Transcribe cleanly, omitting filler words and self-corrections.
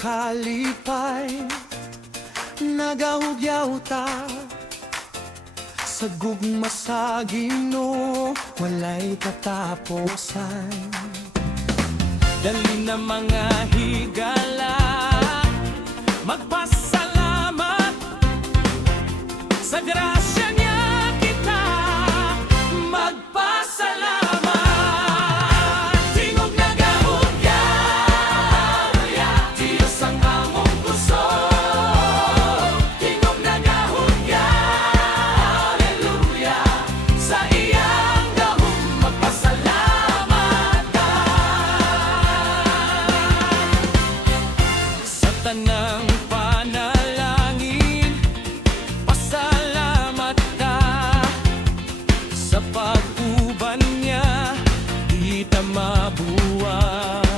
kalipay, nagahugyaw ta sa gugma sa Ginoo, walay katapusan. Dali na mga higala, magpasalamat sa grasya niya kita magpasalamat. Tingog nagahugyaw, Diyos ang among puso. Tingog nagahugyaw, hallelujah, sa iyang gahom magpasalamat ka. Sa tanang panalangin, pasalamat ka. Sa pag-uban niya, di ta mabuwag.